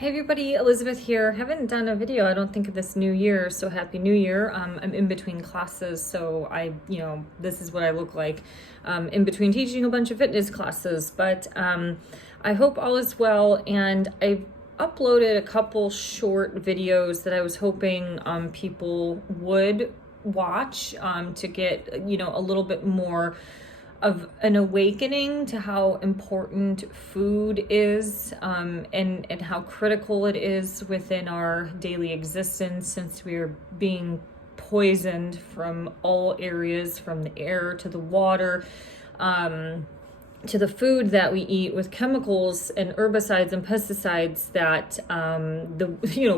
Hey everybody, Elizabeth here. Haven't done a video, I don't think, this new year, so happy new year. I'm in between classes, so this is what I look like in between teaching a bunch of fitness classes. But I hope all is well, and I've uploaded a couple short videos that I was hoping people would watch to get, a little bit more of an awakening to how important food is, and how critical it is within our daily existence, since we are being poisoned from all areas, from the air to the water, to the food that we eat, with chemicals and herbicides and pesticides. That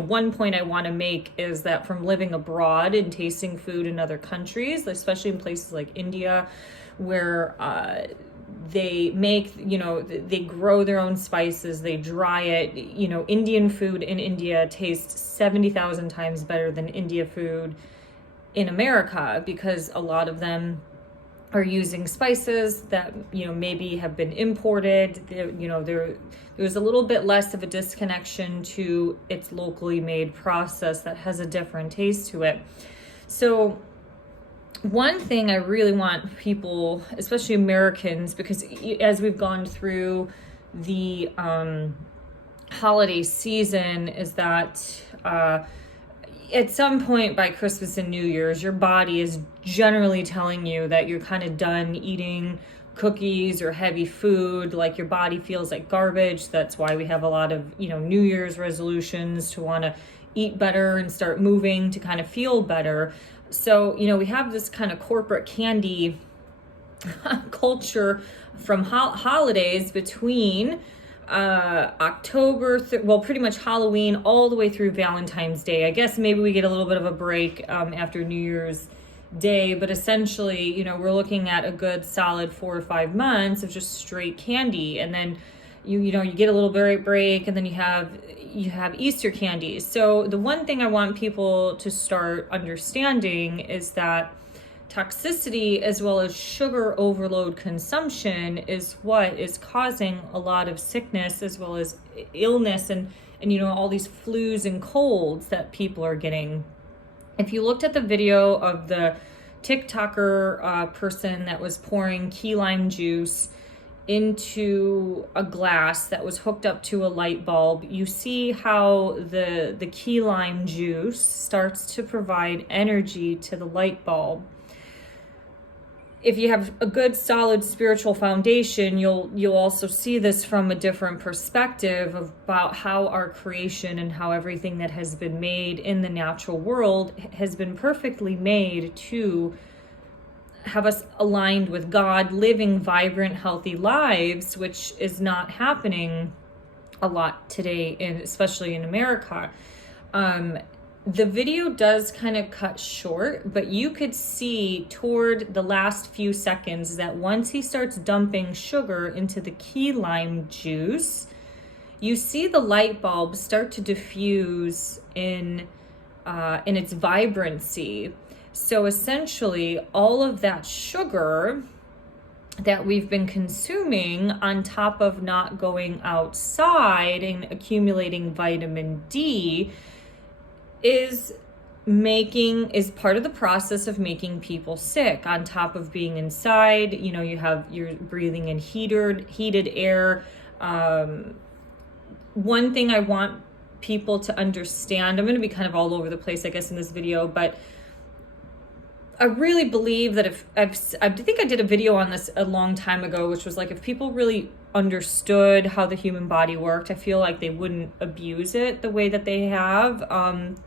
one point I want to make is that from living abroad and tasting food in other countries, especially in places like India, where they make, they grow their own spices, they dry it. Indian food in India tastes 70,000 times better than India food in America, because a lot of them are using spices that, maybe have been imported. There's a little bit less of a disconnection to its locally made process that has a different taste to it. So one thing I really want people, especially Americans, because as we've gone through the holiday season, is that at some point by Christmas and New Year's, your body is generally telling you that you're kind of done eating cookies or heavy food. Like, your body feels like garbage. That's why we have a lot of, New Year's resolutions to want to eat better and start moving to kind of feel better. So, we have this kind of corporate candy culture from holidays between October, pretty much Halloween all the way through Valentine's Day. I guess maybe we get a little bit of a break after New Year's Day, but essentially, we're looking at a good solid 4 or 5 months of just straight candy. And then you get a little break, and then you have Easter candies. So the one thing I want people to start understanding is that toxicity, as well as sugar overload consumption, is what is causing a lot of sickness, as well as illness, and all these flus and colds that people are getting. If you looked at the video of the TikToker person that was pouring key lime juice into a glass that was hooked up to a light bulb, you see how the key lime juice starts to provide energy to the light bulb. If you have a good solid spiritual foundation, you'll also see this from a different perspective about how our creation and how everything that has been made in the natural world has been perfectly made to have us aligned with God, living vibrant, healthy lives, which is not happening a lot today, especially in America. The video does kind of cut short, but you could see toward the last few seconds that once he starts dumping sugar into the key lime juice, you see the light bulb start to diffuse in its vibrancy. So essentially, all of that sugar that we've been consuming, on top of not going outside and accumulating vitamin D, is part of the process of making people sick. On top of being inside, you're breathing in heated air. One thing I want people to understand, I'm going to be kind of all over the place, I guess, in this video, but I really believe that I think I did a video on this a long time ago, which was like, if people really understood how the human body worked, I feel like they wouldn't abuse it the way that they have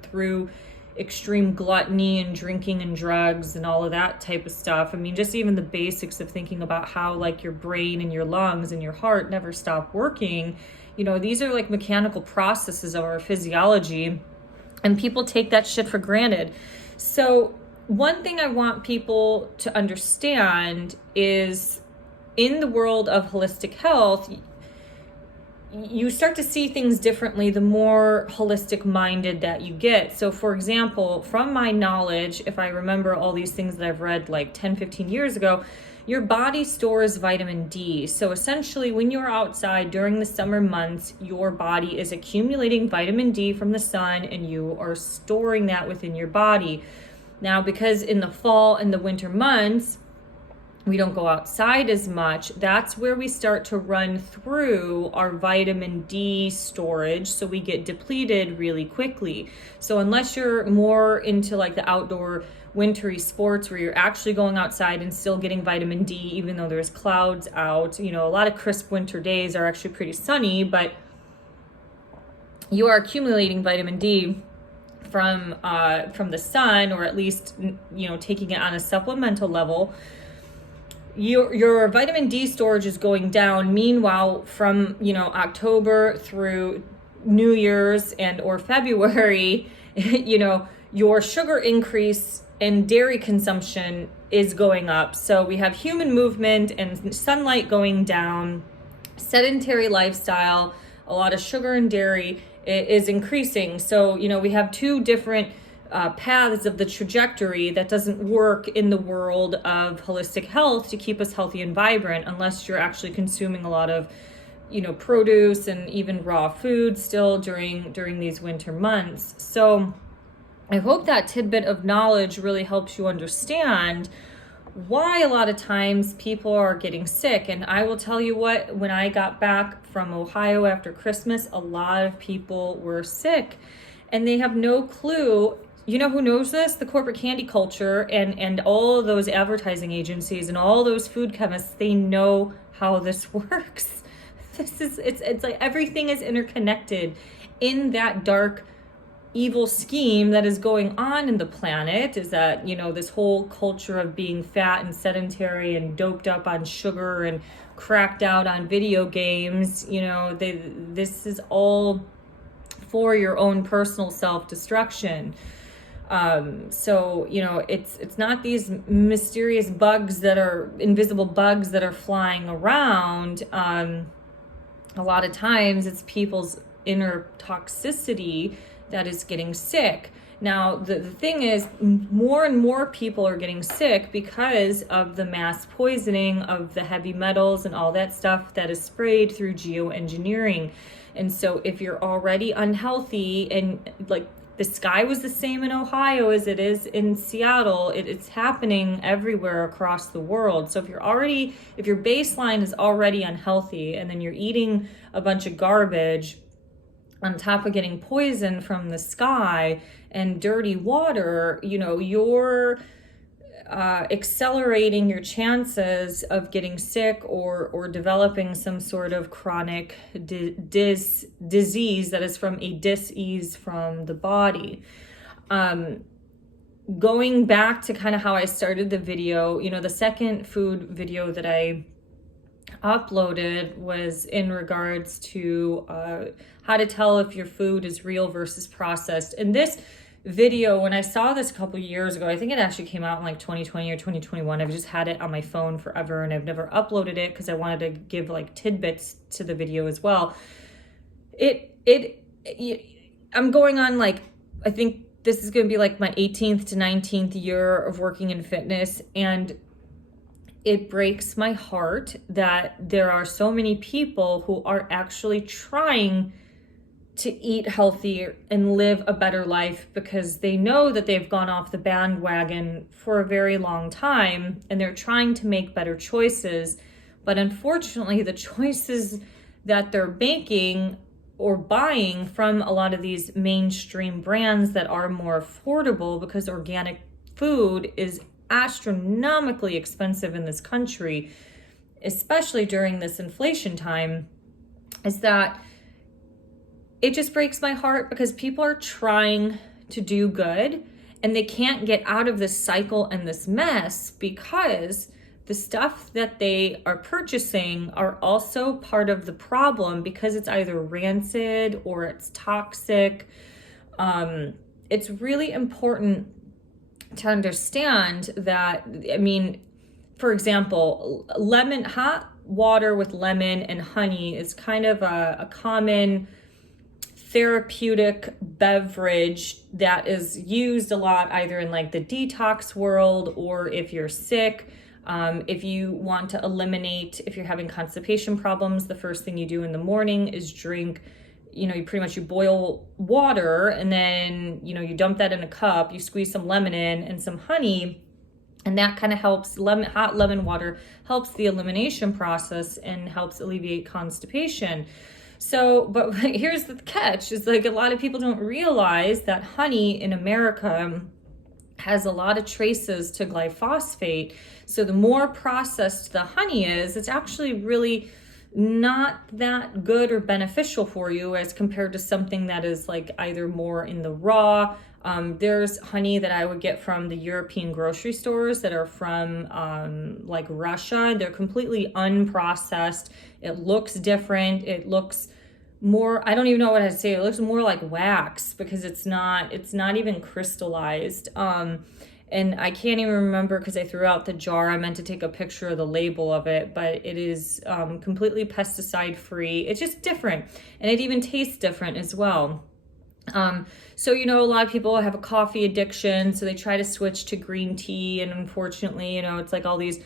through extreme gluttony and drinking and drugs and all of that type of stuff. I mean, just even the basics of thinking about how, like, your brain and your lungs and your heart never stop working. These are like mechanical processes of our physiology, and people take that shit for granted. So one thing I want people to understand is, in the world of holistic health, you start to see things differently the more holistic minded that you get. So for example, from my knowledge, if I remember all these things that I've read like 10, 15 years ago, your body stores vitamin D. So essentially, when you're outside during the summer months, your body is accumulating vitamin D from the sun and you are storing that within your body. Now, because in the fall and the winter months, we don't go outside as much, that's where we start to run through our vitamin D storage, so we get depleted really quickly. So unless you're more into like the outdoor wintry sports where you're actually going outside and still getting vitamin D, even though there's clouds out, you know, a lot of crisp winter days are actually pretty sunny, but you are accumulating vitamin D from the sun, or at least, you know, taking it on a supplemental level. Your vitamin D storage is going down. Meanwhile, from, you know, October through New Year's and or February, you know, your sugar increase and dairy consumption is going up. So we have human movement and sunlight going down, sedentary lifestyle, a lot of sugar and dairy is increasing. So, you know, we have two different paths of the trajectory that doesn't work in the world of holistic health to keep us healthy and vibrant, unless you're actually consuming a lot of, you know, produce and even raw food still during these winter months. So I hope that tidbit of knowledge really helps you understand why a lot of times people are getting sick. And I will tell you what, when I got back from Ohio after Christmas, a lot of people were sick and they have no clue. You know who knows this? The corporate candy culture and all of those advertising agencies and all those food chemists. They know how this works. It's like everything is interconnected in that dark, evil scheme that is going on in the planet. Is that, you know, this whole culture of being fat and sedentary and doped up on sugar and cracked out on video games. You know, this is all for your own personal self-destruction. So, you know, it's not these mysterious bugs that are invisible bugs that are flying around. A lot of times it's people's inner toxicity that is getting sick. Now, the thing is, more and more people are getting sick because of the mass poisoning of the heavy metals and all that stuff that is sprayed through geoengineering. And so if you're already unhealthy, and like the sky was the same in Ohio as it is in Seattle, it's happening everywhere across the world. So if your baseline is already unhealthy and then you're eating a bunch of garbage on top of getting poison from the sky and dirty water, you know, you're accelerating your chances of getting sick or developing some sort of chronic disease that is from a dis-ease from the body. Going back to kind of how I started the video, you know, the second food video that I uploaded was in regards to how to tell if your food is real versus processed. And this video, when I saw this a couple years ago, I think it actually came out in like 2020 or 2021. I've just had it on my phone forever and I've never uploaded it because I wanted to give like tidbits to the video as well. I'm going on like, I think this is going to be like my 18th to 19th year of working in fitness, and it breaks my heart that there are so many people who are actually trying to eat healthy and live a better life because they know that they've gone off the bandwagon for a very long time and they're trying to make better choices. But unfortunately, the choices that they're making or buying from a lot of these mainstream brands that are more affordable, because organic food is astronomically expensive in this country, especially during this inflation time, is that it just breaks my heart because people are trying to do good and they can't get out of this cycle and this mess because the stuff that they are purchasing are also part of the problem because it's either rancid or it's toxic. It's really important to understand that, I mean, for example, hot water with lemon and honey is kind of a common therapeutic beverage that is used a lot either in like the detox world or if you're sick. If you want to eliminate, if you're having constipation problems, the first thing you do in the morning is drink, you boil water, and then, you dump that in a cup, you squeeze some lemon in and some honey, and that kind of helps. Hot lemon water helps the elimination process and helps alleviate constipation. So, but here's the catch, is like a lot of people don't realize that honey in America has a lot of traces to glyphosate. So the more processed the honey is, it's actually really not that good or beneficial for you as compared to something that is like either more in the raw. There's honey that I would get from the European grocery stores that are from like Russia. They're completely unprocessed. It looks different. It looks more, I don't even know what I'd say. It looks more like wax because it's not even crystallized. And I can't even remember because I threw out the jar. I meant to take a picture of the label of it, but it is completely pesticide free. It's just different. And it even tastes different as well. So, a lot of people have a coffee addiction, so they try to switch to green tea. And unfortunately, it's like all these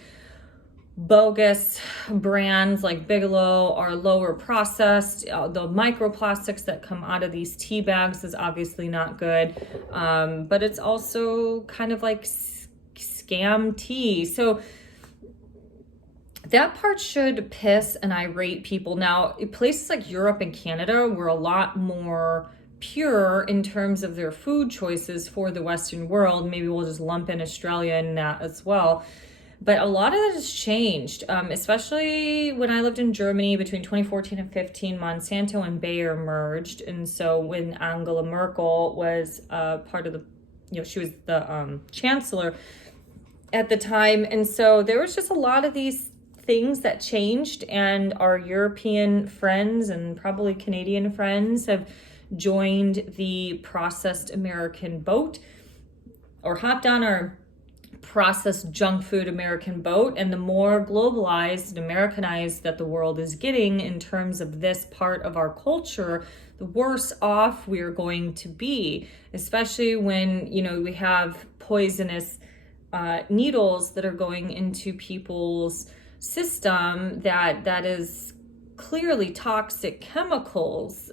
bogus brands like Bigelow are lower processed. The microplastics that come out of these tea bags is obviously not good. But it's also kind of like scam tea. So that part should piss and irate people. Now, places like Europe and Canada were a lot more pure in terms of their food choices for the Western world. Maybe we'll just lump in Australia in that as well. But a lot of that has changed, especially when I lived in Germany between 2014 and 15, Monsanto and Bayer merged. And so when Angela Merkel was part of the, she was the chancellor at the time. And so there was just a lot of these things that changed, and our European friends and probably Canadian friends have joined the processed American boat, or hopped on our processed junk food American boat. And the more globalized and Americanized that the world is getting in terms of this part of our culture, the worse off we're going to be, especially when, we have poisonous needles that are going into people's system that is clearly toxic chemicals.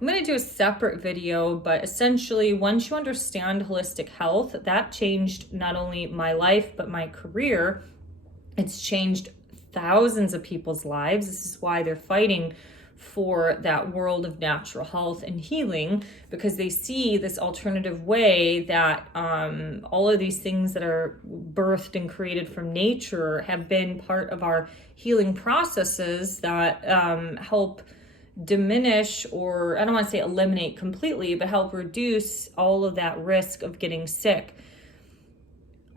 I'm going to do a separate video, but essentially once you understand holistic health, that changed not only my life, but my career. It's changed thousands of people's lives. This is why they're fighting for that world of natural health and healing, because they see this alternative way that all of these things that are birthed and created from nature have been part of our healing processes that help diminish, or I don't want to say eliminate completely, but help reduce all of that risk of getting sick.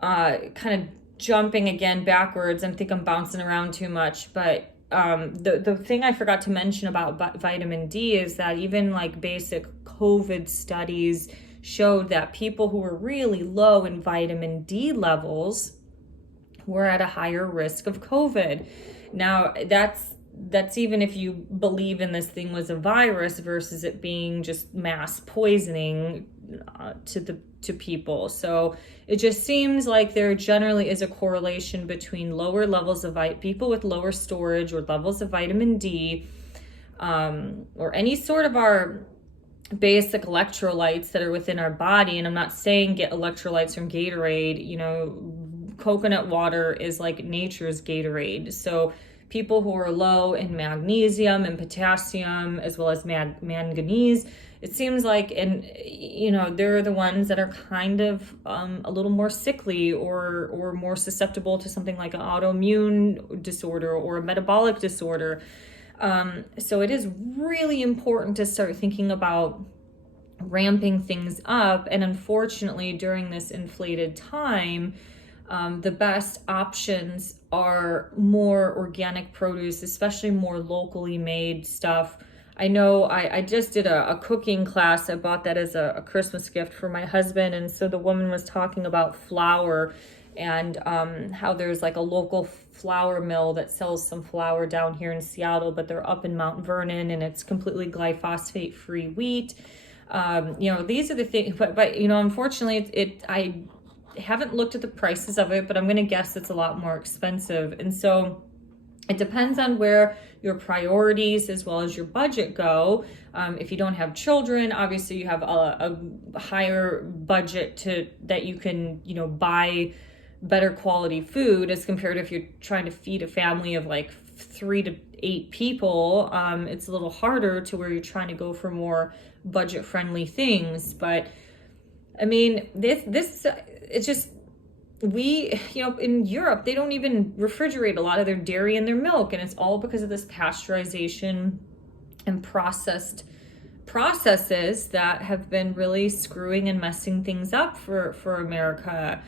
Kind of jumping again backwards. I think I'm bouncing around too much, but the thing I forgot to mention about vitamin D is that even like basic COVID studies showed that people who were really low in vitamin D levels were at a higher risk of COVID. Now that's even if you believe in this thing was a virus versus it being just mass poisoning to people. So it just seems like there generally is a correlation between lower levels of people with lower storage or levels of vitamin D, or any sort of our basic electrolytes that are within our body. And I'm not saying get electrolytes from Gatorade. Coconut water is like nature's Gatorade. So people who are low in magnesium and potassium, as well as manganese, it seems like, and they're the ones that are kind of a little more sickly or more susceptible to something like an autoimmune disorder or a metabolic disorder. So it is really important to start thinking about ramping things up. And unfortunately, during this inflated time, the best options are more organic produce, especially more locally made stuff. I know I just did a cooking class. I bought that as a Christmas gift for my husband. And so the woman was talking about flour and how there's like a local flour mill that sells some flour down here in Seattle, but they're up in Mount Vernon and it's completely glyphosate free wheat. These are the things, but unfortunately haven't looked at the prices of it, but I'm going to guess it's a lot more expensive. And so it depends on where your priorities as well as your budget go. If you don't have children, obviously you have a higher budget that you can, buy better quality food as compared to if you're trying to feed a family of like 3 to 8 people. It's a little harder to where you're trying to go for more budget friendly things. But I mean, it's just, in Europe, they don't even refrigerate a lot of their dairy and their milk, and it's all because of this pasteurization and processes that have been really screwing and messing things up for America.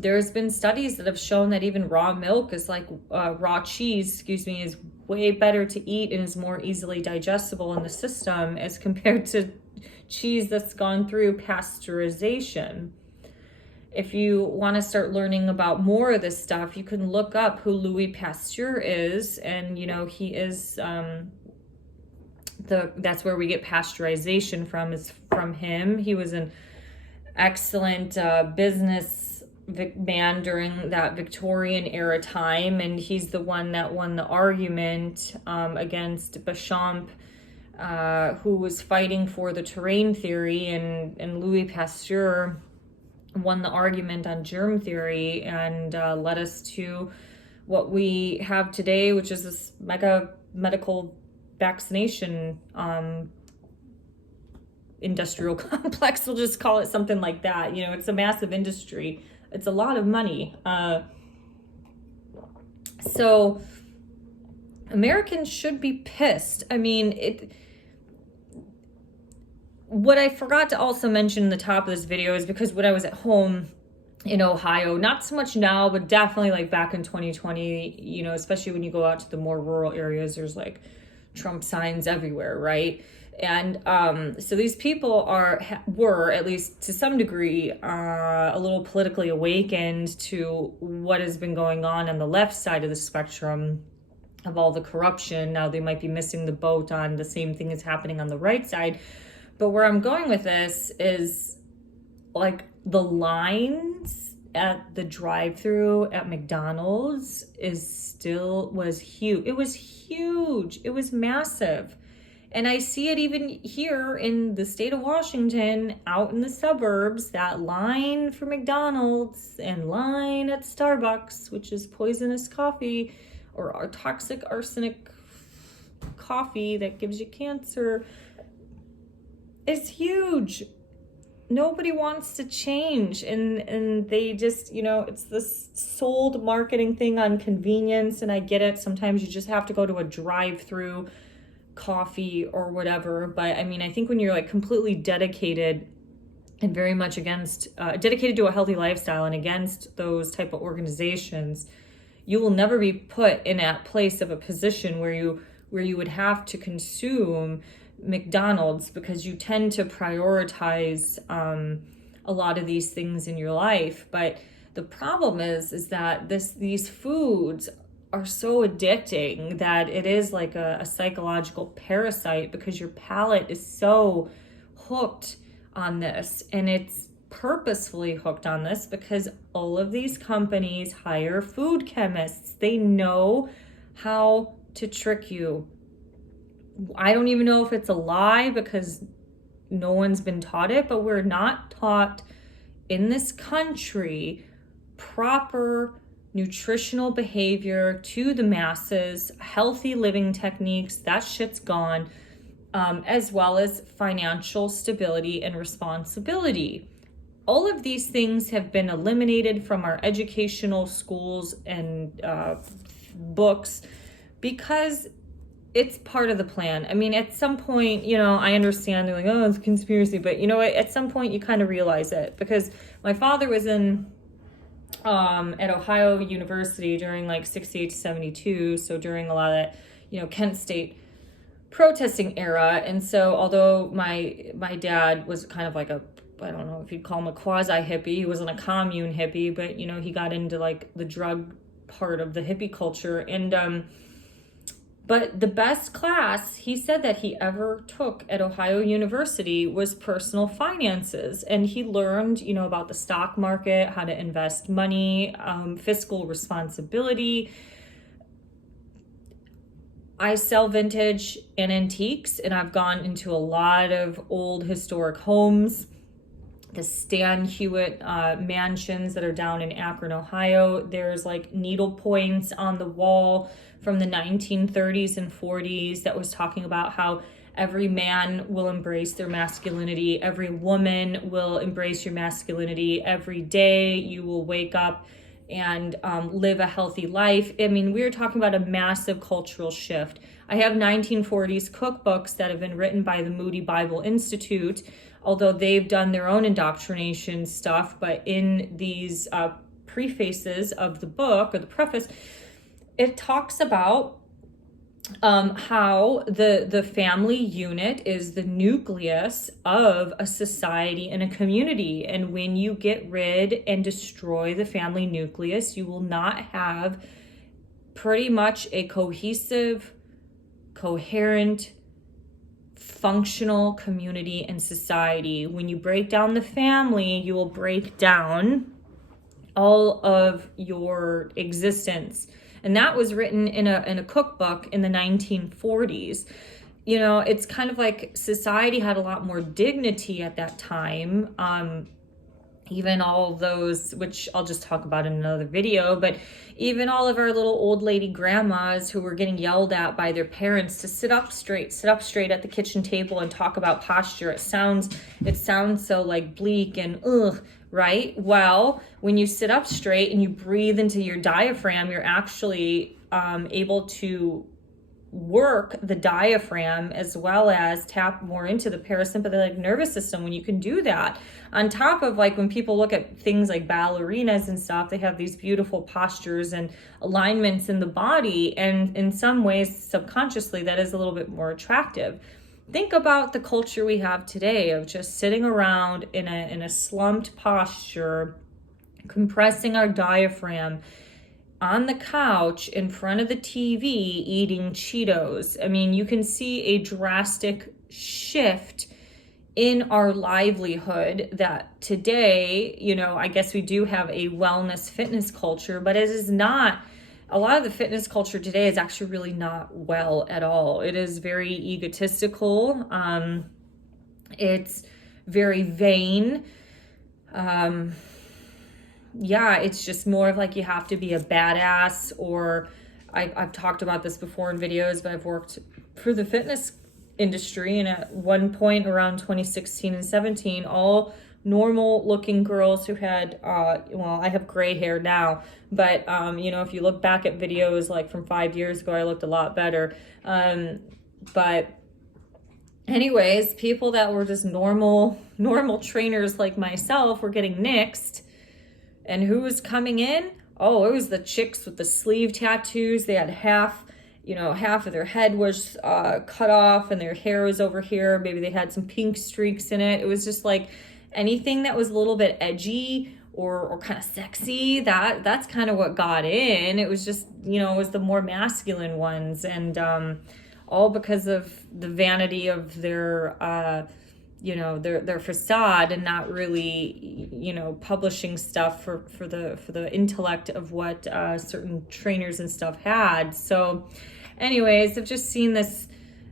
There's been studies that have shown that even raw milk is like raw cheese, is way better to eat and is more easily digestible in the system as compared to cheese that's gone through pasteurization. If you want to start learning about more of this stuff, you can look up who Louis Pasteur is, and he is that's where we get pasteurization from, is from him. He was an excellent business man during that Victorian era time, and he's the one that won the argument against Béchamp, who was fighting for the terrain theory, and Louis Pasteur won the argument on germ theory and led us to what we have today, which is this mega medical vaccination industrial complex. We'll just call it something like that. It's a massive industry. It's a lot of money. So Americans should be pissed. I mean, what I forgot to also mention in the top of this video is because when I was at home in Ohio, not so much now, but definitely like back in 2020, especially when you go out to the more rural areas, there's like Trump signs everywhere, right? And so these people were, at least to some degree, a little politically awakened to what has been going on the left side of the spectrum of all the corruption. Now they might be missing the boat on the same thing that's happening on the right side. But where I'm going with this is like the lines at the drive-through at McDonald's was huge. It was huge. It was massive. And I see it even here in the state of Washington, out in the suburbs, that line for McDonald's and line at Starbucks, which is poisonous coffee or toxic arsenic coffee that gives you cancer. It's huge. Nobody wants to change, and they just, it's this sold marketing thing on convenience, and I get it. Sometimes you just have to go to a drive-through coffee or whatever, but I mean, I think when you're like completely dedicated and very much against, dedicated to a healthy lifestyle and against those type of organizations, you will never be put in that place of a position where you would have to consume McDonald's, because you tend to prioritize a lot of these things in your life. But the problem is that these foods are so addicting that it is like a psychological parasite, because your palate is so hooked on this, and it's purposefully hooked on this because all of these companies hire food chemists. They know how to trick you. I don't even know if it's a lie because no one's been taught it, but we're not taught in this country proper nutritional behavior to the masses, healthy living techniques, that shit's gone, as well as financial stability and responsibility. All of these things have been eliminated from our educational schools and books because it's part of the plan. I mean, at some point, I understand they're like, oh, it's a conspiracy, but at some point you kind of realize it, because my father was at Ohio University during like 68 to 72. So during a lot of that, Kent State protesting era. And so although my dad was kind of like I don't know if you'd call him a quasi hippie, he wasn't a commune hippie, but he got into like the drug part of the hippie culture. And But the best class he said that he ever took at Ohio University was personal finances. And he learned, about the stock market, how to invest money, fiscal responsibility. I sell vintage and antiques, and I've gone into a lot of old historic homes. The Stan Hewitt mansions that are down in Akron, Ohio. There's like needle points on the wall from the 1930s and 40s that was talking about how every man will embrace their masculinity. Every woman will embrace your masculinity. Every day you will wake up and live a healthy life. I mean, we're talking about a massive cultural shift. I have 1940s cookbooks that have been written by the Moody Bible Institute, although they've done their own indoctrination stuff, but in these prefaces of the book, or the preface, it talks about how the family unit is the nucleus of a society and a community. And when you get rid and destroy the family nucleus, you will not have pretty much a cohesive, coherent, functional community and society. When you break down the family, you will break down all of your existence. And that was written in a cookbook in the 1940s. It's kind of like society had a lot more dignity at that time. Even all those, which I'll just talk about in another video, but even all of our little old lady grandmas who were getting yelled at by their parents to sit up straight at the kitchen table and talk about posture. It sounds so like bleak and ugh, right? Well, when you sit up straight and you breathe into your diaphragm, you're actually able to work the diaphragm as well as tap more into the parasympathetic nervous system when you can do that. On top of, like, when people look at things like ballerinas and stuff, they have these beautiful postures and alignments in the body, and in some ways subconsciously that is a little bit more attractive. Think about the culture we have today of just sitting around in a slumped posture, compressing our diaphragm on the couch in front of the TV eating Cheetos. I mean, you can see a drastic shift in our livelihood that today, I guess we do have a wellness fitness culture, but it is not. A lot of the fitness culture today is actually really not well at all. It is very egotistical. It's very vain. It's just more of like you have to be a badass, or I've talked about this before in videos, but I've worked for the fitness industry, and at one point around 2016 and 17, all normal looking girls who had, I have gray hair now, but if you look back at videos like from 5 years ago, I looked a lot better. But anyways, people that were just normal trainers like myself were getting nixed. And who was coming in? Oh, it was the chicks with the sleeve tattoos. They had half of their head was cut off and their hair was over here. Maybe they had some pink streaks in it. It was just like anything that was a little bit edgy or kind of sexy, that's kind of what got in. It was just, it was the more masculine ones, and all because of the vanity of their their facade, and not really, publishing stuff for the intellect of what certain trainers and stuff had. So anyways, I've just seen this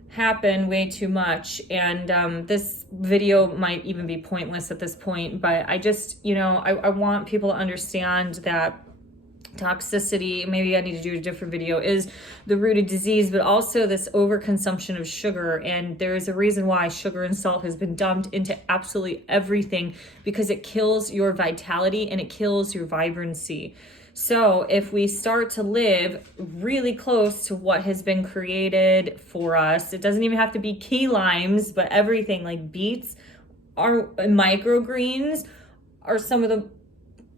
happen way too much, and this video might even be pointless at this point, but I just, I want people to understand that toxicity, maybe I need to do a different video, is the root of disease, but also this overconsumption of sugar. And there is a reason why sugar and salt has been dumped into absolutely everything, because it kills your vitality and it kills your vibrancy. So if we start to live really close to what has been created for us, it doesn't even have to be key limes, but everything like beets are microgreens are some of the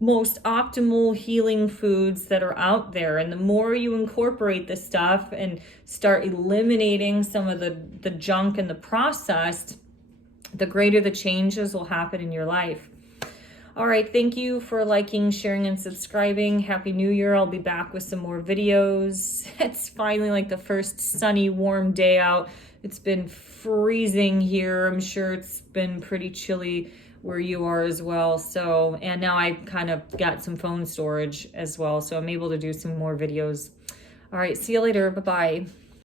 most optimal healing foods that are out there. And the more you incorporate this stuff and start eliminating some of the junk and the processed, the greater the changes will happen in your life. All right, thank you for liking, sharing, and subscribing. Happy New Year. I'll be back with some more videos. It's finally like the first sunny, warm day out. It's been freezing here. I'm sure it's been pretty chilly where you are as well. So, and now I kind of got some phone storage as well, so I'm able to do some more videos. All right, see you later. Bye-bye.